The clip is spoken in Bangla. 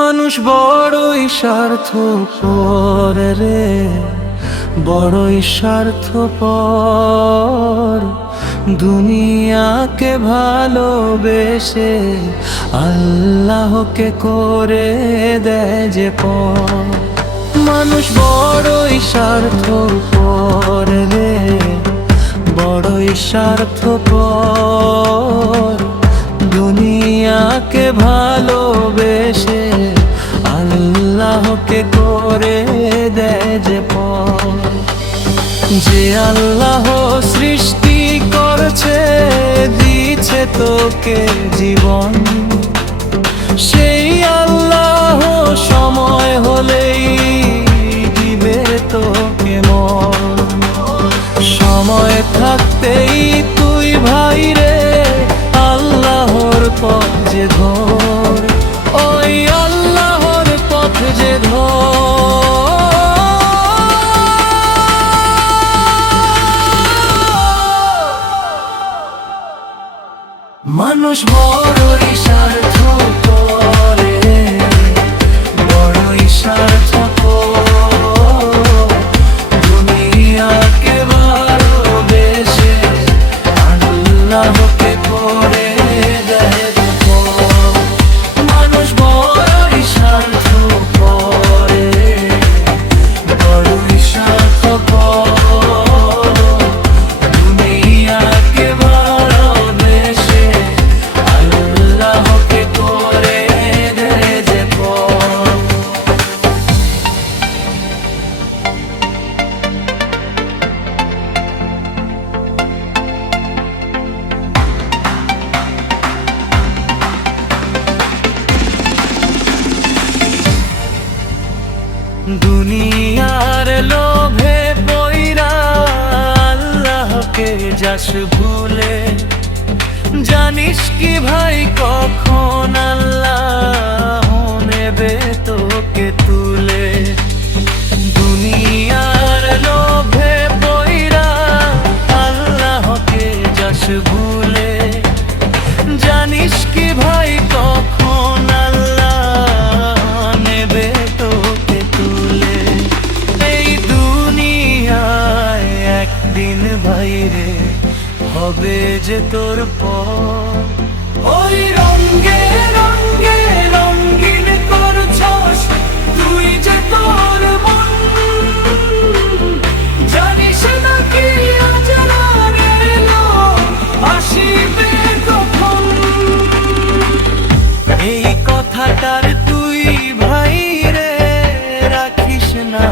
মানুষ বড়ই স্বার্থপর রে, বড়ই স্বার্থপর। দুনিয়াকে ভালোবেসে আল্লাহকে করে দেয় যে পর। মানুষ বড়ই স্বার্থপর রে, বড়ই স্বার্থপর। দুনিয়াকে ভালোবেসে আল্লাহকে করে দেয় যে পর। যে আল্লাহ সৃষ্টি করছে, দিচ্ছে তোকে জীবন, সেই আল্লাহ সময় হলেই দিবে তোকে মন। সময় থাকতেই তুই ভাই রে আল্লাহর পথ যে ধর, ওই আল্লাহর পথ যে ধর। মানুষ বড়ই স্বার্থপর রে, বড়ই স্বার্থপর। দুনিয়াকে ভালোবেসে আল্লাহকে করে দেয় যে পর। মানুষ বড়ই স্বার্থপর রে, বড়ই স্বার্থপর। দুনিয়াকে ভালোবেসে আল্লাহকে করে দেয় যে পর। দুনিয়ার লোভে পইরা আল্লাহকে যাস ভুলে, জানিস কি ভাই কখন আল্লাহ নেবে তোকে তুলে। দুনিয়ার লোভে পইরা আল্লাহকে যাস ভুলে, জানিস কি ভাই কখন আল্লাহ নেবে তোকে তুলে। এই দুনিয়ায় একদিন ভাইরে হবে যে তোর পর। ওই রঙ্গে রঙ্গে রঙ্গিন করছস তুই যে তোর মন, জানিস না কি আজরার এলো আসিবে কখন। এই কথাটার তুই ভাই রে রাখিস না